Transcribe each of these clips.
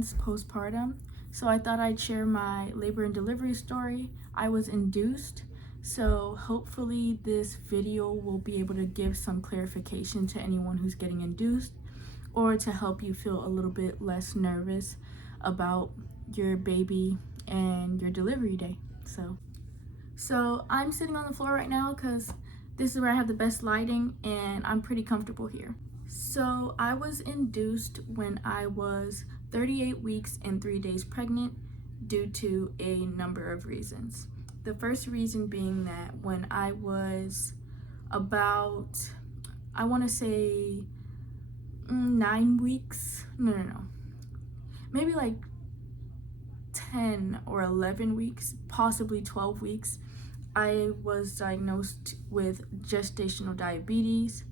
months postpartum, so I thought I'd share my labor and delivery story. I was induced, so hopefully this video will be able to give some clarification to anyone who's getting induced, or to help you feel a little bit less nervous about your baby and your delivery day. So I'm sitting on the floor right now because this is where I have the best lighting and I'm pretty comfortable here. So I was induced when I was 38 weeks and 3 days pregnant due to a number of reasons. The first reason being that when I was about, I want to say 9 weeks, no, maybe like 10 or 11 weeks, possibly 12 weeks, I was diagnosed with gestational diabetes.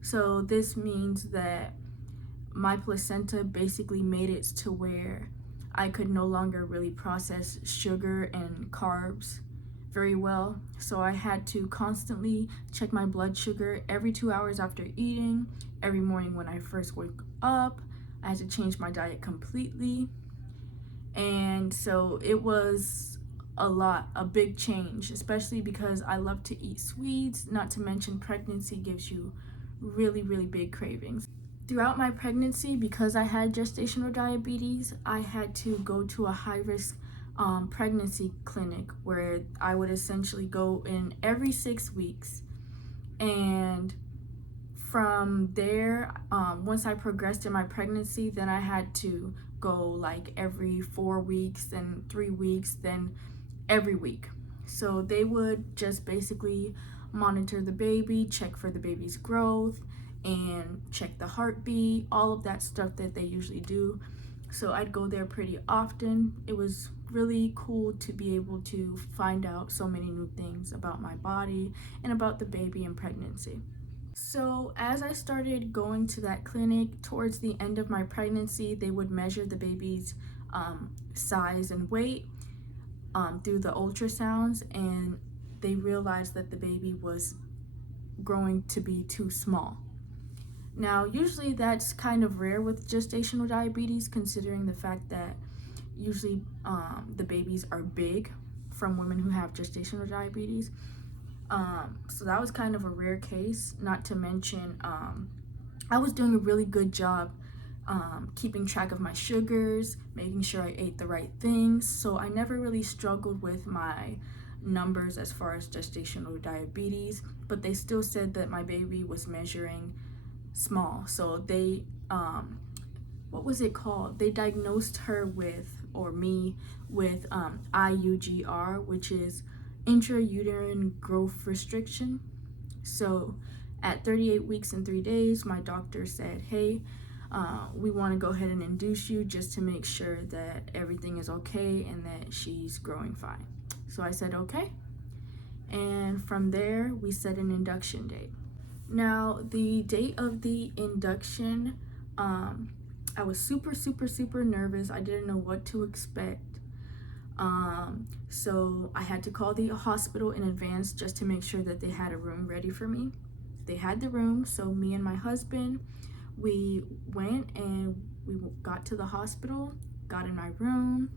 So this means that my placenta basically made it to where I could no longer really process sugar and carbs very well. So I had to constantly check my blood sugar every 2 hours after eating, every morning when I first woke up. I had to change my diet completely. And so it was a big change, especially because I love to eat sweets, not to mention pregnancy gives you really big cravings. Throughout my pregnancy, because I had gestational diabetes, I had to go to a high-risk pregnancy clinic where I would essentially go in every 6 weeks. And from there, once I progressed in my pregnancy, then I had to go like every 4 weeks, then 3 weeks, then every week. So they would just basically monitor the baby, check for the baby's growth, and check the heartbeat, all of that stuff that they usually do. So I'd go there pretty often. It was really cool to be able to find out so many new things about my body and about the baby and pregnancy. So as I started going to that clinic, towards the end of my pregnancy, they would measure the baby's size and weight through the ultrasounds, and they realized that the baby was growing to be too small. Now, usually that's kind of rare with gestational diabetes, considering the fact that usually the babies are big from women who have gestational diabetes. So that was kind of a rare case, not to mention I was doing a really good job keeping track of my sugars, making sure I ate the right things. So I never really struggled with my numbers as far as gestational diabetes, but they still said that my baby was measuring small. So they, what was it called? They diagnosed her with, or me, with IUGR, which is intrauterine growth restriction. So at 38 weeks and 3 days, my doctor said, hey, we want to go ahead and induce you just to make sure that everything is okay and that she's growing fine. So I said, okay. And from there, we set an induction date. Now, the date of the induction, I was super nervous. I didn't know what to expect. So I had to call the hospital in advance just to make sure that they had a room ready for me. They had the room, so me and my husband, we went and we got to the hospital, got in my room.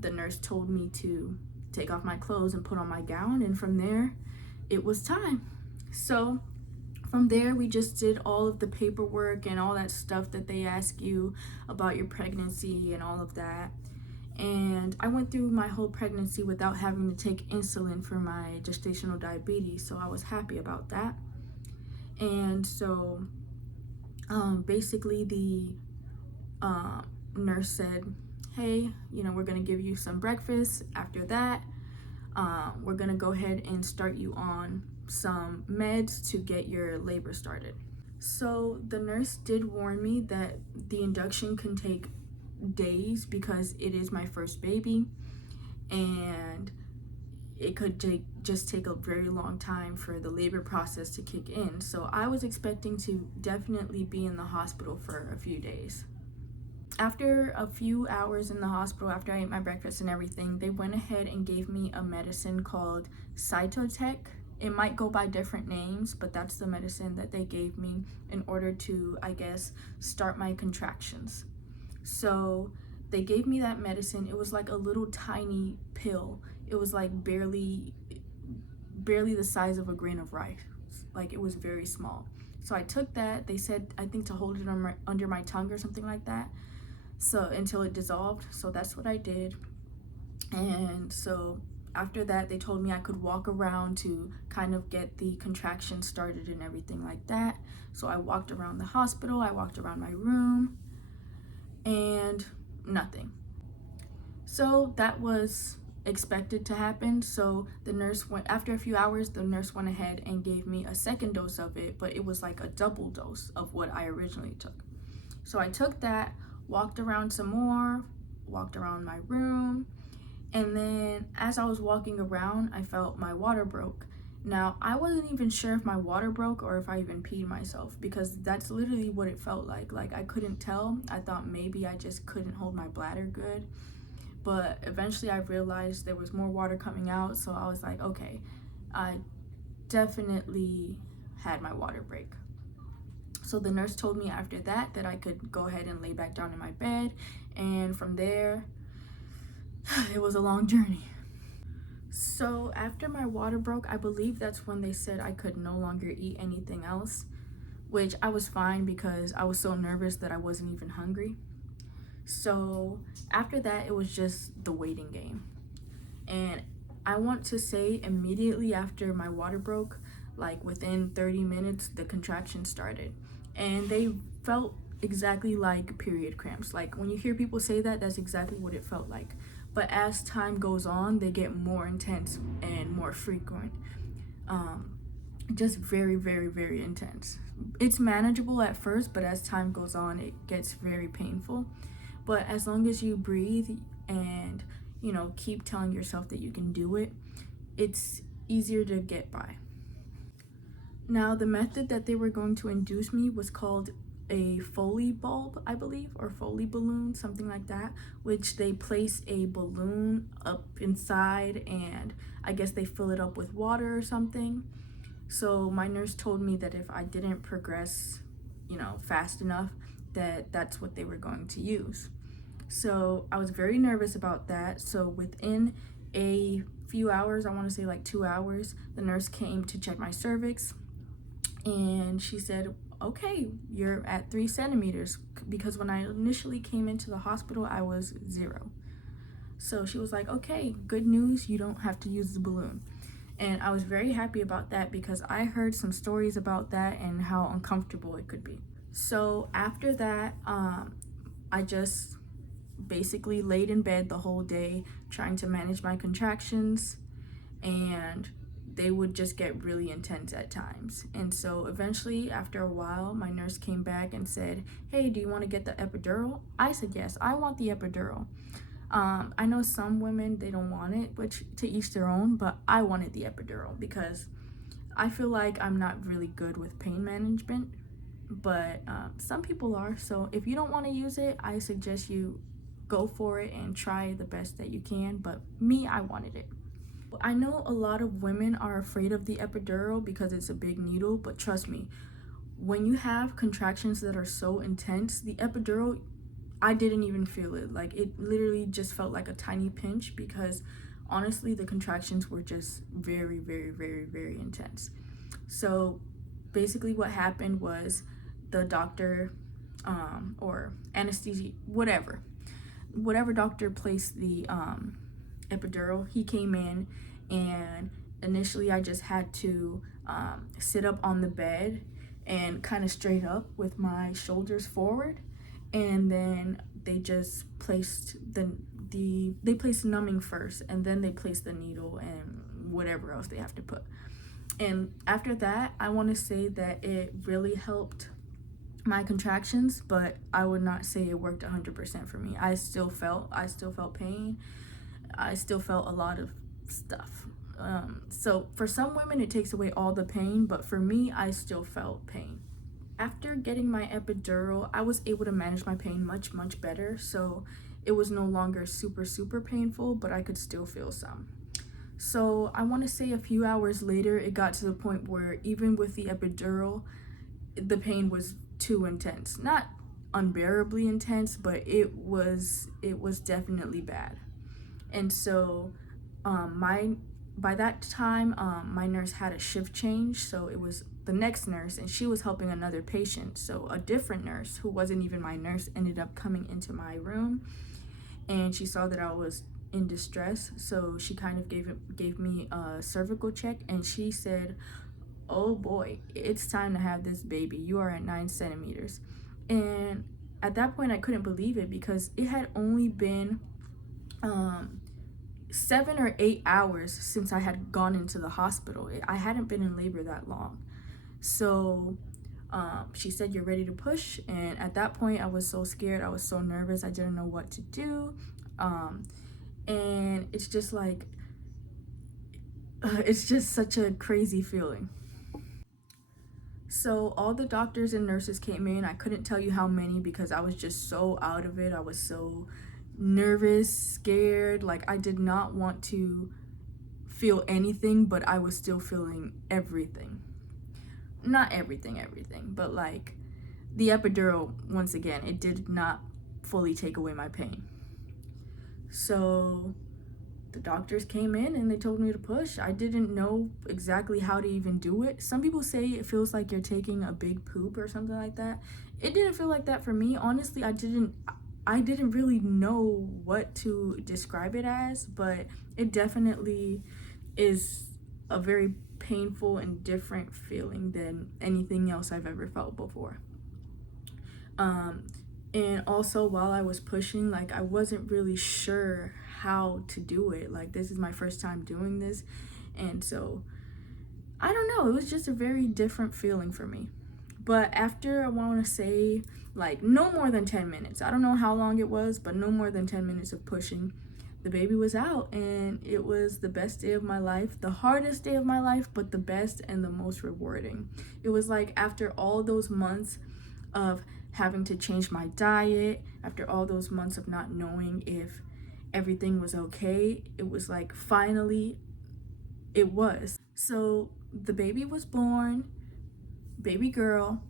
The nurse told me to take off my clothes and put on my gown, and from there, it was time. So from there, we just did all of the paperwork and all that stuff that they ask you about your pregnancy and all of that. And I went through my whole pregnancy without having to take insulin for my gestational diabetes, so I was happy about that. And so basically the nurse said, hey, we're gonna give you some breakfast. After that, we're gonna go ahead and start you on some meds to get your labor started. So the nurse did warn me that the induction can take days because it is my first baby, and it could just take a very long time for the labor process to kick in. So I was expecting to definitely be in the hospital for a few days. After a few hours in the hospital, after I ate my breakfast and everything, they went ahead and gave me a medicine called Cytotec. It might go by different names, but that's the medicine that they gave me in order to, I guess, start my contractions. So they gave me that medicine. It was like a little tiny pill. It was like barely the size of a grain of rice. Like, it was very small. So I took that. They said, I think, to hold it under my tongue or something like that, so until it dissolved. So that's what I did. And so after that, they told me I could walk around to kind of get the contraction started and everything like that. So I walked around the hospital, I walked around my room, and nothing. So that was expected to happen. So the nurse went, after a few hours, the nurse went ahead and gave me a second dose of it, but it was like a double dose of what I originally took. So I took that, walked around some more, walked around my room, and then as I was walking around, I felt my water broke. Now, I wasn't even sure if my water broke or if I even peed myself, because that's literally what it felt like. Like, I couldn't tell. I thought maybe I just couldn't hold my bladder good. But eventually I realized there was more water coming out, so I was like, okay, I definitely had my water break. So the nurse told me after that I could go ahead and lay back down in my bed, and from there, it was a long journey. So after my water broke, I believe that's when they said I could no longer eat anything else, which I was fine because I was so nervous that I wasn't even hungry. So after that, it was just the waiting game. And I want to say immediately after my water broke, like within 30 minutes, the contractions started. And they felt exactly like period cramps. Like, when you hear people say that, that's exactly what it felt like. But as time goes on, they get more intense and more frequent. Just very, very, very intense. It's manageable at first, but as time goes on, it gets very painful. But as long as you breathe and, keep telling yourself that you can do it, it's easier to get by. Now, the method that they were going to induce me was called a Foley bulb, I believe, or Foley balloon, something like that, which they place a balloon up inside, and I guess they fill it up with water or something. So my nurse told me that if I didn't progress, fast enough, that's what they were going to use. So I was very nervous about that. So within a few hours, I want to say like 2 hours, the nurse came to check my cervix, and she said, okay, you're at 3 centimeters, because when I initially came into the hospital, I was 0. So she was like, okay, good news, you don't have to use the balloon. And I was very happy about that, because I heard some stories about that and how uncomfortable it could be. So after that, I just basically laid in bed the whole day trying to manage my contractions, and they would just get really intense at times. And so eventually, after a while, my nurse came back and said, hey, do you want to get the epidural? I said, yes, I want the epidural. I know some women, they don't want it, which to each their own, but I wanted the epidural because I feel like I'm not really good with pain management, but some people are. So if you don't want to use it, I suggest you go for it and try the best that you can. But me, I wanted it. I know a lot of women are afraid of the epidural because it's a big needle, but trust me, when you have contractions that are so intense, the epidural, I didn't even feel it. Like, it literally just felt like a tiny pinch, because honestly, the contractions were just very, very, very, very intense. So basically what happened was the doctor, or anesthesia, whatever doctor placed the epidural, he came in, and initially I just had to sit up on the bed and kind of straight up with my shoulders forward, and then they just placed they placed numbing first, and then they placed the needle and whatever else they have to put. And after that, I want to say that it really helped my contractions, but I would not say it worked 100% for me. I still felt pain. I still felt a lot of stuff. So for some women, it takes away all the pain, but for me, I still felt pain. After getting my epidural, I was able to manage my pain much, much better. So it was no longer super, super painful, but I could still feel some. So I want to say a few hours later, it got to the point where even with the epidural, the pain was too intense. Not unbearably intense, but it was definitely bad. And so my by that time, my nurse had a shift change, so it was the next nurse, and she was helping another patient. So a different nurse, who wasn't even my nurse, ended up coming into my room, and she saw that I was in distress. So she kind of gave me a cervical check, and she said, "Oh boy, it's time to have this baby. You are at 9 centimeters." And at that point, I couldn't believe it because it had only been um, 7 or 8 hours since I had gone into the hospital. I hadn't been in labor that long. So she said, "You're ready to push." And at that point, I was so scared. I was so nervous. I didn't know what to do. Um, and it's just like, it's just such a crazy feeling. So all the doctors and nurses came in. I couldn't tell you how many because I was just so out of it. I was so nervous, scared. Like, I did not want to feel anything, but I was still feeling everything. Not everything, but like the epidural, once again, it did not fully take away my pain. So the doctors came in and they told me to push. I didn't know exactly how to even do it. Some people say it feels like you're taking a big poop or something like that. It didn't feel like that for me. Honestly, I didn't really know what to describe it as, but it definitely is a very painful and different feeling than anything else I've ever felt before. Um, and also, while I was pushing, like, I wasn't really sure how to do it. Like, this is my first time doing this, and so I don't know, it was just a very different feeling for me. But after, I want to say, like, no more than 10 minutes, I don't know how long it was, but no more than 10 minutes of pushing, the baby was out, and it was the best day of my life, the hardest day of my life, but the best and the most rewarding. It was like, after all those months of having to change my diet, after all those months of not knowing if everything was okay, it was like, finally it was. So the baby was born, baby girl.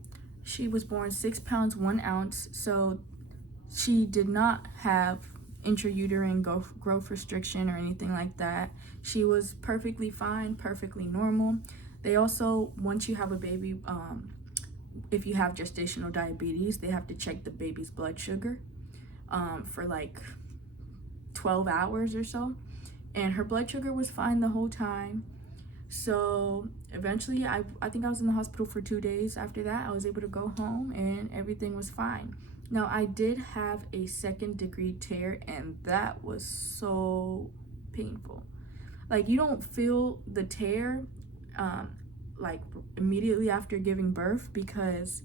She was born 6 pounds 1 ounce. So she did not have intrauterine growth restriction or anything like that. She was perfectly fine, perfectly normal. They also, once you have a baby, if you have gestational diabetes, they have to check the baby's blood sugar for like 12 hours or so. And her blood sugar was fine the whole time. So eventually, I think I was in the hospital for 2 days. After that, I was able to go home and everything was fine. Now, I did have a 2nd-degree tear, and that was so painful. Like, you don't feel the tear like immediately after giving birth, because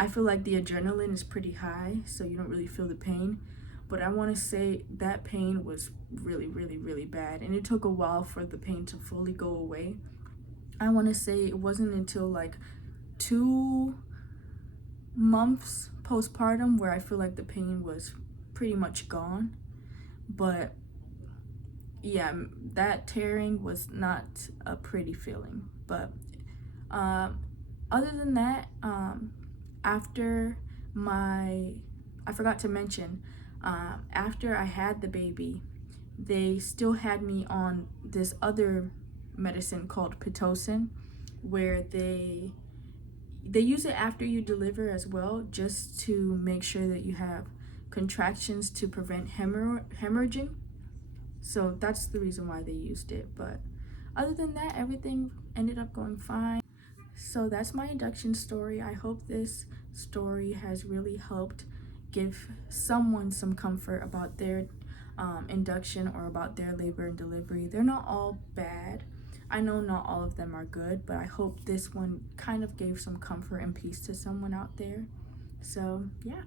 I feel like the adrenaline is pretty high, so you don't really feel the pain. But I want to say that pain was really, really, really bad, and it took a while for the pain to fully go away. I want to say it wasn't until like 2 months postpartum where I feel like the pain was pretty much gone. But yeah, that tearing was not a pretty feeling. But other than that, after my, I forgot to mention, after I had the baby, they still had me on this other medicine called Pitocin, where they use it after you deliver as well, just to make sure that you have contractions to prevent hemorrhaging. So that's the reason why they used it. But other than that, everything ended up going fine. So that's my induction story. I hope this story has really helped give someone some comfort about their induction or about their labor and delivery. They're not all bad. I know not all of them are good, but I hope this one kind of gave some comfort and peace to someone out there. So yeah,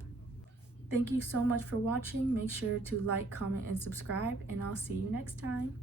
thank you so much for watching. Make sure to like, comment, and subscribe, and I'll see you next time.